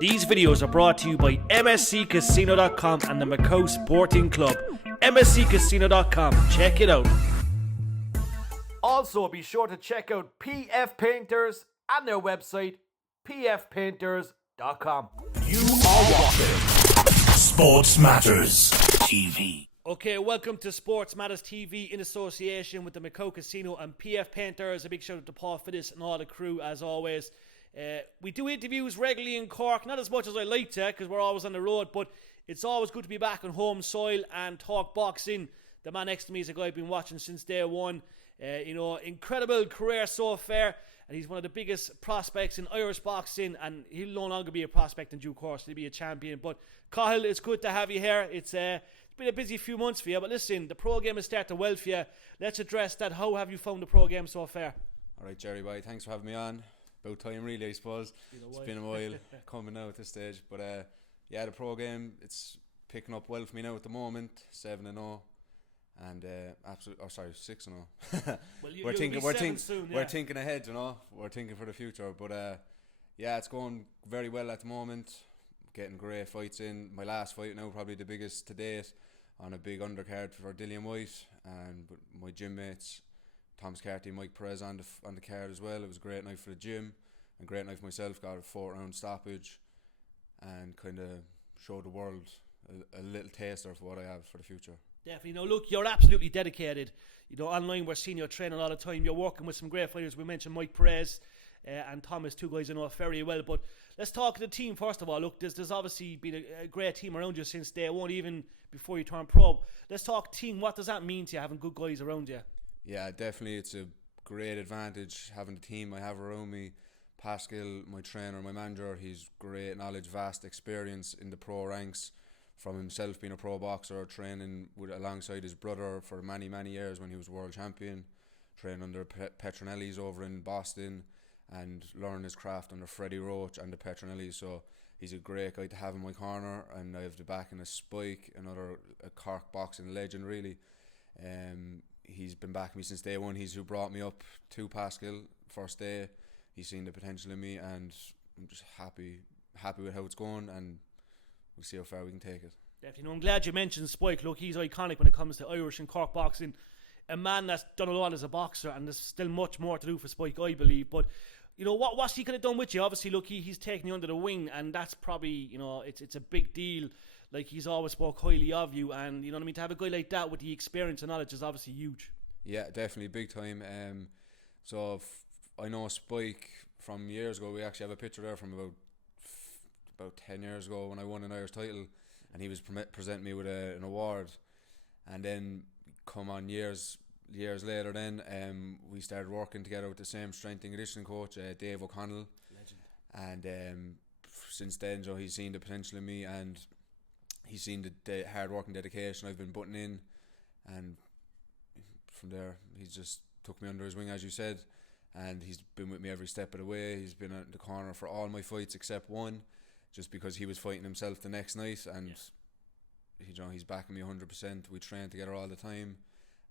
These videos are brought to you by MSCCasino.com and the Macau Sporting Club. MSCCasino.com, check it out. Also, be sure to check out PF Painters and their website, pfpainters.com. You are watching Sports Matters TV. Okay, welcome to Sports Matters TV in association with the Macau Casino and PF Painters. A big shout out to Paul Fittis and all the crew as always. We do interviews regularly in Cork, not as much as I like to because we're always on the road, but it's always good to be back on home soil and talk boxing. The man next to me is a guy I've been watching since day one. Incredible career so far, and he's one of the biggest prospects in Irish boxing, and he'll no longer be a prospect in due course, he'll be a champion. But Cathal, it's good to have you here. It's been a busy few months for you, but listen, the pro game has started well for you. Let's address that. How have you found the pro game so far? Alright, Jerry boy, thanks for having me on. About time really, I suppose. It's been a while coming now at this stage, but the pro game, it's picking up well for me now at the moment. 7-0 and 6-0. Well, we're thinking soon, yeah. We're thinking ahead, you know. We're thinking for the future, but it's going very well at the moment. Getting great fights in. My last fight now, probably the biggest to date, on a big undercard for Dillian White, and with my gym mates Thomas Carty and Mike Perez on the card as well. It was a great night for the gym and great night for myself. Got a 4-round stoppage and kind of showed the world a little taster of what I have for the future. Definitely. Now look, you're absolutely dedicated. You know, online we're seeing you training all the time. You're working with some great fighters. We mentioned Mike Perez and Thomas, two guys I know very well. But let's talk to the team first of all. Look, there's obviously been a great team around you since day one, even before you turned pro. Let's talk team. What does that mean to you, having good guys around you? Yeah, definitely. It's a great advantage having the team I have around me. Pascal, my trainer, my manager, he's great knowledge, vast experience in the pro ranks, from himself being a pro boxer, training alongside his brother for many, many years when he was world champion, training under Petronelli's over in Boston, and learning his craft under Freddie Roach and the Petronellis. So he's a great guy to have in my corner, and I have the backing of Spike, a Cork boxing legend really. He's been backing me since day one. He's who brought me up to Pascal first day. He's seen the potential in me, and I'm just happy with how it's going, and we'll see how far we can take it. Definitely. No, I'm glad you mentioned Spike. Look, he's iconic when it comes to Irish and Cork boxing. A man that's done a lot as a boxer, and there's still much more to do for Spike, I believe. But you know what's he could have done with you? Obviously, look, he's taken you under the wing, and that's probably, it's a big deal. Like, he's always spoke highly of you, and you know what I mean, to have a guy like that with the experience and knowledge is obviously huge. Yeah, definitely big time. I know Spike from years ago. We actually have a picture there from about 10 years ago when I won an Irish title, and he was presenting me with an award. And then come on years later, then we started working together with the same strength and conditioning coach, Dave O'Connell. Legend. And since then, Joe, he's seen the potential in me, and he's seen the hard work and dedication I've been putting in, and from there he's just took me under his wing, as you said, and he's been with me every step of the way. He's been at the corner for all my fights except one, just because he was fighting himself the next night, and he's backing me 100%. We train together all the time,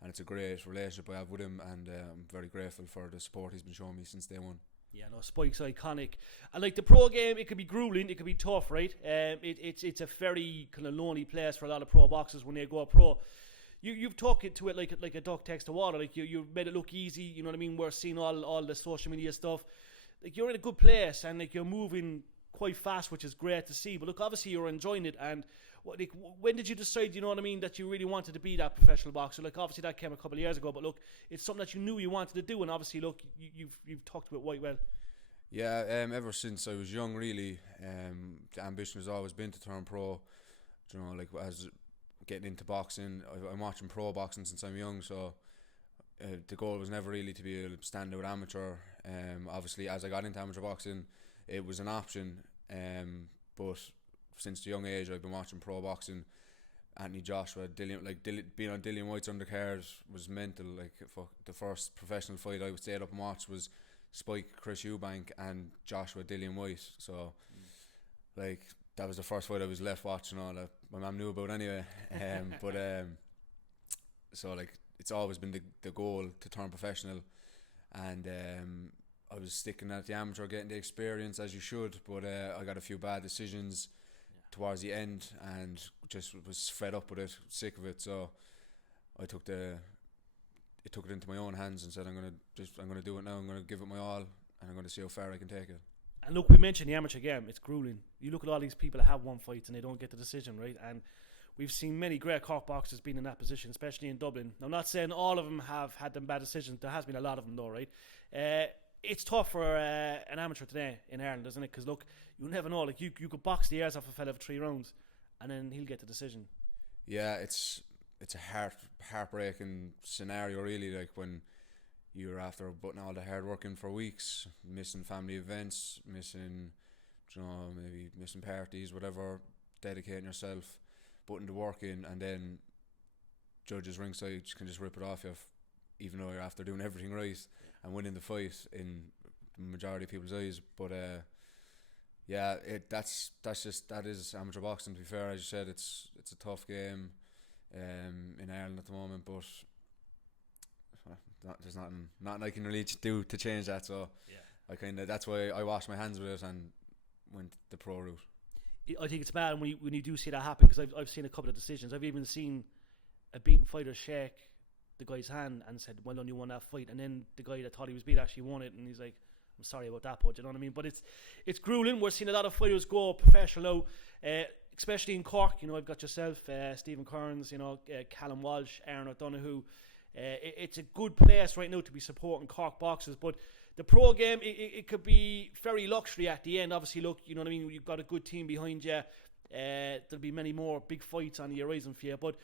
and it's a great relationship I have with him, and I'm very grateful for the support he's been showing me since day one. Yeah, no, Spike's iconic. And like the pro game, it could be grueling, it could be tough, right? It's a very kind of lonely place for a lot of pro boxers when they go pro. You've talked to it like a duck takes to water. Like you made it look easy. You know what I mean? We're seeing all the social media stuff. Like, you're in a good place, and like you're moving quite fast, which is great to see. But look, obviously you're enjoying it. And when did you decide, you know what I mean, that you really wanted to be that professional boxer? Like, obviously that came a couple of years ago, but look, it's something that you knew you wanted to do, and obviously look, you've talked to it quite well. Yeah, ever since I was young, really, the ambition has always been to turn pro. You know, like, as getting into boxing, I'm watching pro boxing since I'm young, so the goal was never really to be a standout amateur. Obviously, as I got into amateur boxing, it was an option, but since the young age, I've been watching pro boxing. Anthony Joshua, being on Dillian White's undercard was mental. Like, the first professional fight I stayed up and watched was Spike, Chris Eubank, and Joshua, Dillian White. So, like, that was the first fight I was left watching, all that my mum knew about anyway. So, like, it's always been the goal to turn professional, and I was sticking at the amateur, getting the experience as you should, but I got a few bad decisions towards the end, and just was fed up with it, sick of it. So I took it into my own hands and said, I'm gonna do it now. I'm gonna give it my all, and I'm gonna see how far I can take it. And look, we mentioned the amateur game. It's grueling. You look at all these people that have won fights and they don't get the decision, right? And we've seen many great Cork boxers being in that position, especially in Dublin. Now, I'm not saying all of them have had them bad decisions. There has been a lot of them, though, right? It's tough for an amateur today in Ireland, isn't it? Because look, you never know. Like you could box the ears off a fella for 3 rounds, and then he'll get the decision. Yeah, it's a heartbreaking scenario, really. Like when you're after putting all the hard work in for weeks, missing family events, missing parties, whatever, dedicating yourself, putting the work in, and then judges ringside can just rip it off you, even though you're after doing everything right and winning the fight in the majority of people's eyes. But that is amateur boxing. To be fair, as you said, it's a tough game in Ireland at the moment, but there's nothing I can really do to change that. So that's why I washed my hands with it and went the pro route. I think it's bad when you do see that happen, because I've seen a couple of decisions. I've even seen a beaten fighter shake the guy's hand and said, "Well done, you won that fight," and then the guy that thought he was beat actually won it, and he's like, "I'm sorry about that, but you know what I mean?" But it's grueling. We're seeing a lot of fighters go professional now, especially in Cork. You know, I've got yourself, Stephen Kearns, Callum Walsh, Aaron O'Donoghue. It's a good place right now to be supporting Cork boxers, but the pro game, it could be very luxury at the end. Obviously, look, you know what I mean, you've got a good team behind you. There'll be many more big fights on the horizon for you, but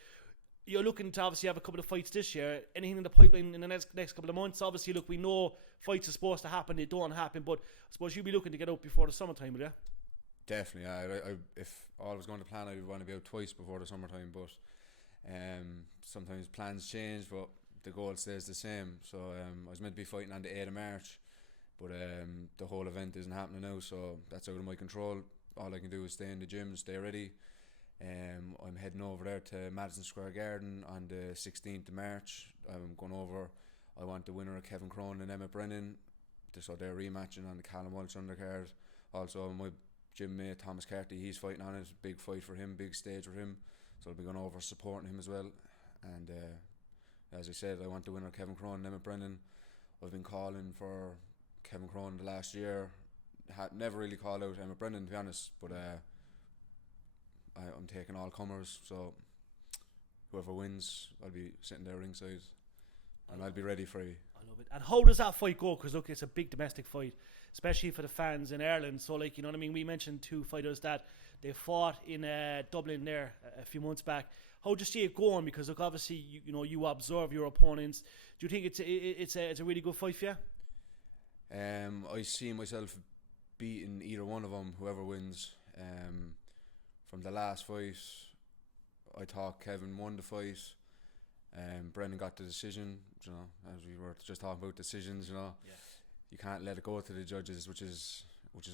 you're looking to obviously have a couple of fights this year. Anything in the pipeline in the next couple of months? Obviously, look, we know fights are supposed to happen, they don't happen, but I suppose you'll be looking to get out before the summertime, will you? Definitely. If all was going to plan, I would want to be out twice before the summertime, but sometimes plans change, but the goal stays the same. So I was meant to be fighting on the 8th of March, but the whole event isn't happening now, so that's out of my control. All I can do is stay in the gym and stay ready. I'm heading over there to Madison Square Garden on the 16th of March. I'm going over. I want the winner of Kevin Cronin and Emmett Brennan, so they're rematching on the Callum Walsh undercard. Also my gym mate Thomas Carty, he's fighting on it. Big fight for him, big stage for him, so I'll be going over supporting him as well. And as I said, I want the winner of Kevin Cronin and Emmett Brennan. I've been calling for Kevin Cronin the last year. Never really called out Emmett Brennan, to be honest, but I'm taking all comers, so whoever wins, I'll be sitting there ringside and I'll be ready for you. I love it. And how does that fight go? Because look, it's a big domestic fight, especially for the fans in Ireland. So like, you know what I mean, we mentioned 2 fighters that they fought in Dublin there a few months back. How do you see it going? Because look, obviously you observe your opponents. Do you think it's a really good fight for you? I see myself beating either one of them, whoever wins. From the last fight, I thought Kevin won the fight. Brendan got the decision. You know, as we were just talking about decisions, you can't let it go to the judges, which is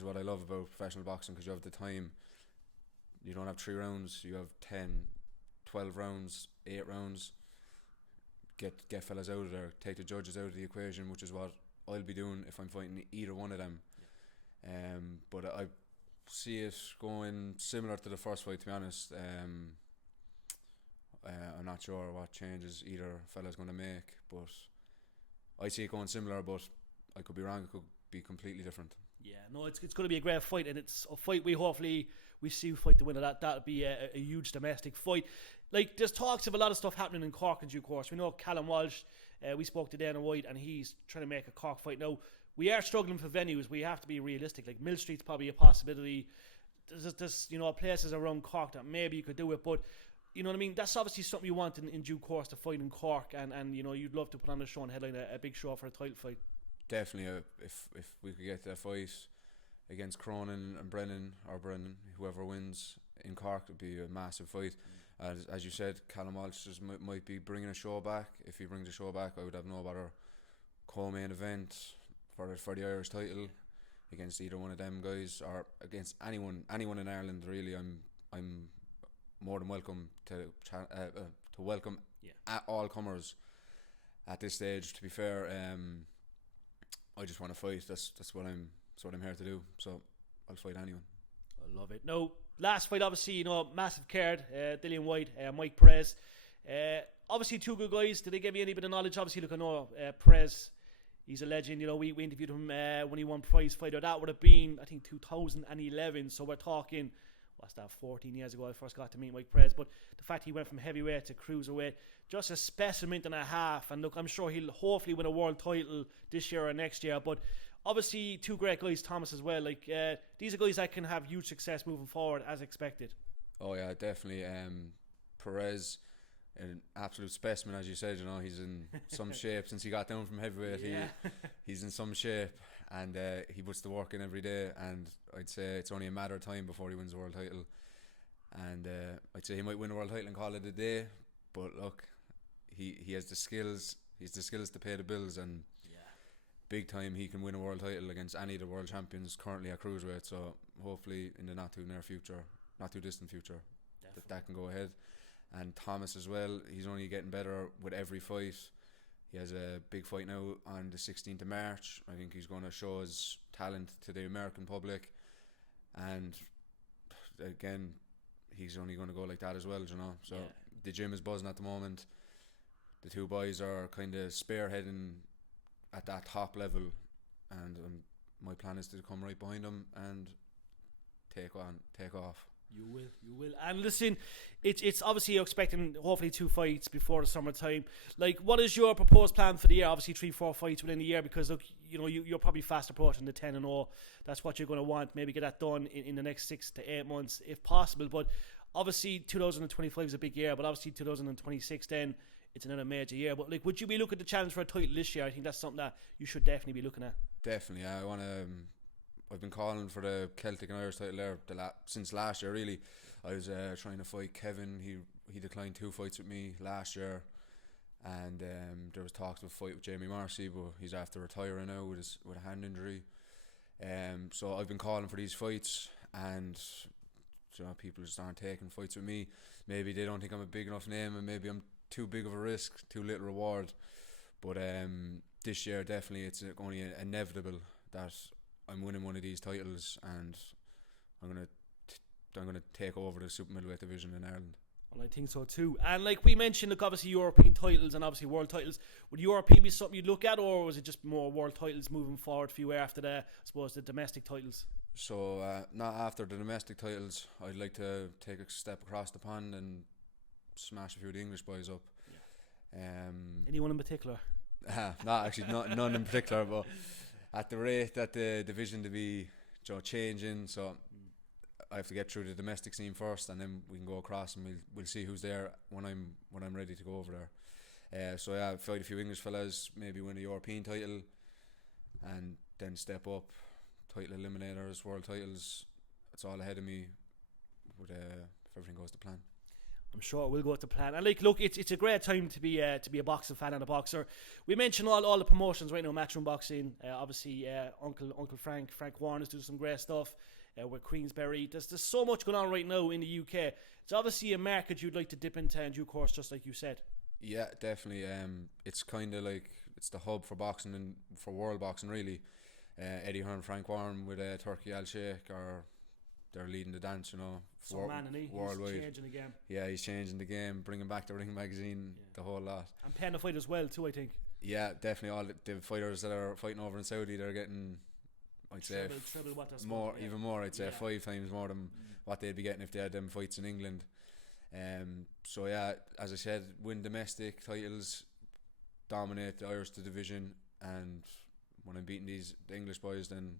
what I love about professional boxing, because you have the time. You don't have 3 rounds. You have 10, 12 rounds, 8 rounds. Get fellas out of there. Take the judges out of the equation, which is what I'll be doing if I'm fighting either one of them. But I see it going similar to the first fight, to be honest. I'm not sure what changes either fella's going to make, but I see it going similar, but I could be wrong. It could be completely different. Yeah, no, it's going to be a great fight, and it's a fight we see who fight the winner. That'll be a huge domestic fight. Like, there's talks of a lot of stuff happening in Cork in due course. We know Callum Walsh, we spoke to Dana White, and he's trying to make a Cork fight. Now, we are struggling for venues. We have to be realistic. Like, Mill Street's probably a possibility. There's places around Cork that maybe you could do it, but you know what I mean? That's obviously something you want in due course to fight in Cork, and you'd love to put on a show and headline a big show for a title fight. Definitely, if we could get that fight against Cronin and Brennan, whoever wins in Cork, would be a massive fight. As you said, Callum Walsh might be bringing a show back. If he brings a show back, I would have no better co-main event for the Irish title against either one of them guys, or against anyone in Ireland. Really, I'm more than welcome to welcome all comers at this stage. To be fair, I just want to fight. That's what I'm here to do. So I'll fight anyone. I love it. Now, last fight, obviously, massive card, Dillian White, Mike Perez. Obviously, two good guys. Did they give you any bit of knowledge? Obviously, look, I know Perez, he's a legend. We interviewed him when he won prize fighter. That would have been, I think, 2011. So we're talking, what's that, 14 years ago I first got to meet Mike Perez. But the fact he went from heavyweight to cruiserweight, just a specimen and a half. And look, I'm sure he'll hopefully win a world title this year or next year. But obviously, two great guys, Thomas as well. These are guys that can have huge success moving forward as expected. Oh yeah, definitely. Perez, an absolute specimen, as you said. He's in some shape since he got down from heavyweight. Yeah. He's in some shape, and he puts the work in every day. And I'd say it's only a matter of time before he wins the world title. And I'd say he might win the world title and call it a day. But look, he has the skills. He's the skills to pay the bills, and big time he can win a world title against any of the world champions currently at cruiserweight. So hopefully in the not too distant future, that can go ahead. And Thomas as well, he's only getting better with every fight. He has a big fight now on the 16th of March. I think he's going to show his talent to the American public, and again, he's only going to go like that as well, So the gym is buzzing at the moment. The two boys are kind of spearheading at that top level, and my plan is to come right behind them and take off. You will. And listen, it's obviously you're expecting hopefully 2 fights before the summertime. What is your proposed plan for the year? Obviously 3-4 fights within the year, because look, you're probably fast approaching the 10-0. That's what you're going to want. Maybe get that done in the next 6 to 8 months if possible. But obviously 2025 is a big year, but obviously 2026 then it's another major year. But would you be looking to challenge for a title this year? I think that's something that you should definitely be looking at. Definitely, I want to. I've been calling for the Celtic and Irish title there since last year. Really, I was trying to fight Kevin. He declined 2 fights with me last year, and there was talks of a fight with Jamie Marcy, but he's after retiring now with a hand injury. So I've been calling for these fights, and people just aren't taking fights with me. Maybe they don't think I'm a big enough name, and maybe I'm too big of a risk, too little reward. But this year, definitely, it's only inevitable that I'm winning one of these titles, and I'm gonna take over the super middleweight division in Ireland. Well, I think so too. And like we mentioned, look, obviously European titles and obviously world titles. Would European be something you'd look at, or was it just more world titles moving forward for you after the domestic titles? So not after the domestic titles. I'd like to take a step across the pond and smash a few of the English boys up. Anyone in particular? None in particular, but at the rate that the division to be changing, so I have to get through the domestic scene first, and then we can go across, and we'll see who's there when I'm ready to go over there. Fight a few English fellas, maybe win a European title, and then step up, title eliminators, world titles. It's all ahead of me. If everything goes to plan. I'm sure it will go to plan. And look, it's a great time to be a boxing fan and a boxer. We mentioned all the promotions right now, Matchroom Boxing. Obviously, Uncle Frank Warner's doing some great stuff with Queensberry. There's so much going on right now in the UK. It's obviously a market you'd like to dip into in due course, just like you said. Yeah, definitely. It's kind of like it's the hub for boxing and for world boxing, really. Eddie Hearn, Frank Warren with Turkey Al Sheikh they're leading the dance, worldwide. He's changing the game. Yeah, he's changing the game, bringing back the Ring magazine, the whole lot. And paying the fight as well too, I think. Yeah, definitely. All the fighters that are fighting over in Saudi, they're getting, I'd say, triple what they're more, even more. I'd say 5 times more than what they'd be getting if they had them fights in England. So yeah, as I said, win domestic titles, dominate the Irish division, and when I'm beating the English boys, then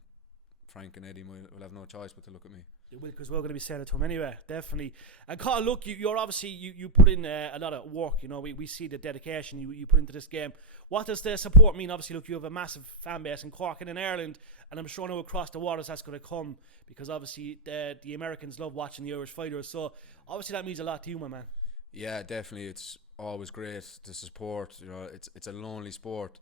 Frank and Eddie will have no choice but to look at me. They will, because we're going to be saying it to him anyway, definitely. And Carl, look, you're obviously, you put in a lot of work, we see the dedication you put into this game. What does the support mean? Obviously, look, you have a massive fan base in Cork and in Ireland, and I'm sure now across the waters that's going to come, because obviously the Americans love watching the Irish fighters, so obviously that means a lot to you, my man. Yeah, definitely. It's always great to support. It's a lonely sport.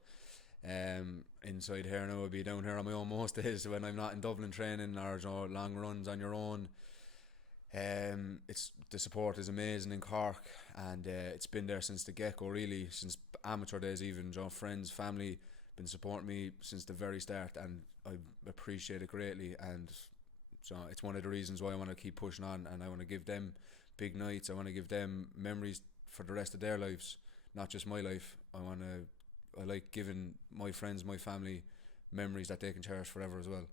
Inside here now, I'd be down here on my own most days when I'm not in Dublin training or long runs on your own. It's the support is amazing in Cork, and it's been there since the get-go, really, since amateur days even. Friends, family been supporting me since the very start, and I appreciate it greatly. And so it's one of the reasons why I want to keep pushing on, and I want to give them big nights. I want to give them memories for the rest of their lives, not just my life. I like giving my friends, my family, memories that they can cherish forever as well.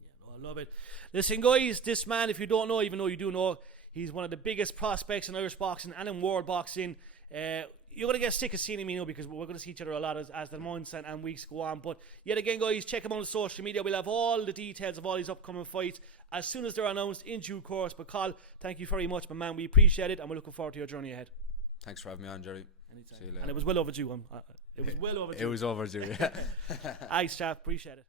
Yeah, no, I love it. Listen, guys, this man, if you don't know, even though you do know, he's one of the biggest prospects in Irish boxing and in world boxing. You're going to get sick of seeing him, because we're going to see each other a lot as the months and weeks go on. But yet again, guys, check him on social media. We'll have all the details of all his upcoming fights as soon as they're announced in due course. But Cathal, thank you very much, my man. We appreciate it, and we're looking forward to your journey ahead. Thanks for having me on, Jerry. Anytime. See you later. And it was well overdue. It was well overdue. It was overdue, yeah. Thanks, chap. Appreciate it.